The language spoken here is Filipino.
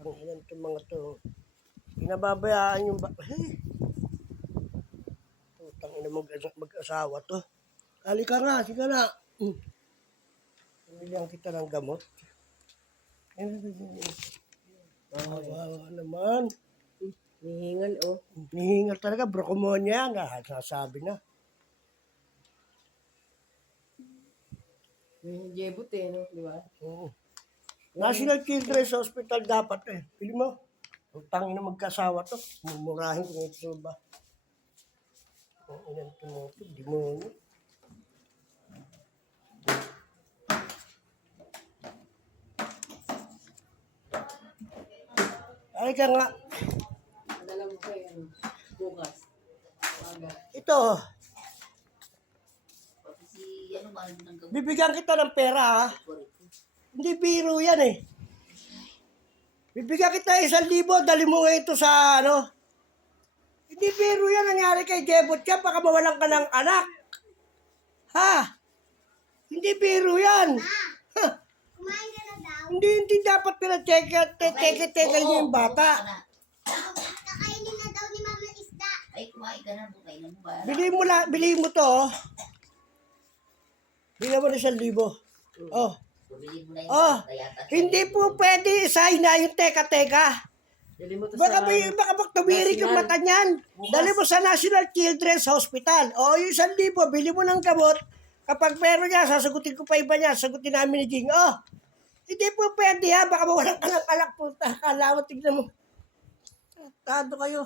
Ang ilan itong mga to. Pinababayaan yung ba... Hey! Putang ina mag mag-asawa to. Halika nga, sige na. Pamilyan kita ng gamot. Kawawa naman. Nihingal, oh. Nihingal talaga, brocomonia nga, sasabi na. May jebot eh, no? Di ba? Oo. National Children's Hospital dapat eh. Pili mo. Ang tangin na magkasawa to. Mumurahin ko ito sa ba. Ang ilan tumuto, demonyo. Ay ka nga, Padala mo kayo, ano, bukas. Ito, Si ano ba ng gamot bibigyan kita ng pera ha. Hindi biro yan eh. Bibigyan kita isang libo, dali mo nga ito sa ano. Hindi biro yan, nangyari kay Jebot ka, baka mawalan ka ng anak. Ha? Hindi biro yan. Ha? Kumain ka na daw. Hindi, hindi dapat pinateke, teke, teke niyo yung bata. Kakainin na daw ni Mama isda. Ay, kumain ka na. Kailan mo ba? Bili mo, la, bili mo to. oh. Bili mo na isang libo. Oh. Oh, hindi po pwede isahin na yung teka-teka. Mo to Baka sa... may, baka bak tumirik yung mata niyan. Dali mo sa National Children's Hospital. O yung isang libo, bili mo ng gamot. Kapag meron niya, sasagutin ko pa iba niya. Sagutin namin ni Jing. Oh, hindi po pwede ha. Baka mawalan ka ng alak po. Kala mo, tignan mo. Tado kayo.